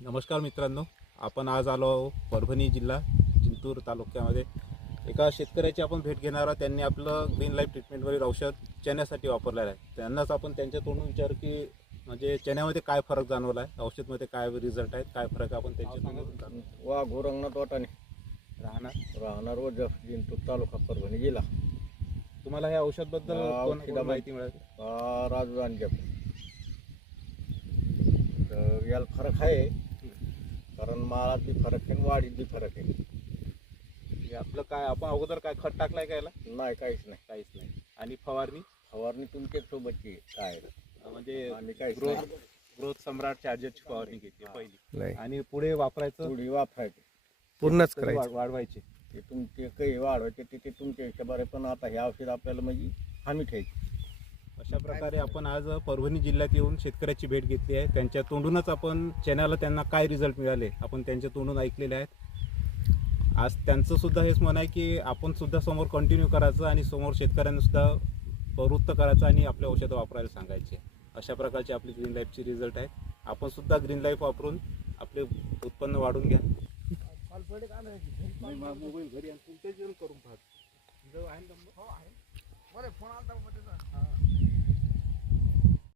नमस्कार मित्रांनो आपण आज आलो परभणी जिल्हा जिंतूर तालुक्यामध्ये. एका शेतकऱ्याची आपण भेट घेणार आहोत. त्यांनी आपलं ग्रीन लाईफ ट्रीटमेंटवरील औषध चण्यासाठी वापरलेलं आहे. त्यांनाच आपण त्यांच्या तोंडून विचार की म्हणजे चण्यामध्ये काय फरक जाणवला आहे औषधमध्ये काय रिझल्ट आहेत? काय फरक आपण त्यांच्या. वा गोरंगनाथ वाटाणे. राहणार? राहणार व जिंतूर तालुका परभणी जिल्हा. तुम्हाला या औषधबद्दल माहिती मिळाली? राजू जानजप तर याला फरक आहे कारण माळात बी फरक आहे आणि वाढीत बी फरक आहे. हे आपलं काय आपण अगोदर काय खत टाकलाय का याला? नाही काहीच नाही. काहीच नाही. आणि फवारणी? फवारणी तुमच्या सोबतची काय म्हणजे आम्ही काहीच ग्रोथ नाही. ग्रोथ सम्राट चार्जरची फवारणी घेतली पहिली. नाही. आणि पुढे वापरायचं? थोडी वापरायची. पूर्णच करायचं. वाढवायचे. ते तुमचे काही वाढवायचे ते ते तुमच्या हिशोबाने पण आता हे औषध आपल्याला म्हणजे हमी ठेवायची. अशा प्रकारे आपण आज परभणी जिल्ह्यात येऊन शेतकऱ्याची भेट घेतली आहे. त्यांच्या तोंडूनच आपण चॅनलला त्यांना काय रिझल्ट मिळाले आपण त्यांच्या तोंडून ऐकलेले आहेत. आज त्यांचं सुद्धा हेच म्हण आहे की आपण सुद्धा समोर कंटिन्यू करायचं आणि समोर शेतकऱ्यांना सुद्धा प्रवृत्त करायचं आणि आपले औषधं वापरायला सांगायचे. अशा प्रकारची आपली ग्रीन लाईफची रिझल्ट आहे. आपण सुद्धा ग्रीन लाईफ वापरून आपले उत्पन्न वाढून घ्या. मोबाईल घरी आणि तुमच्या जेवण करून पाहतो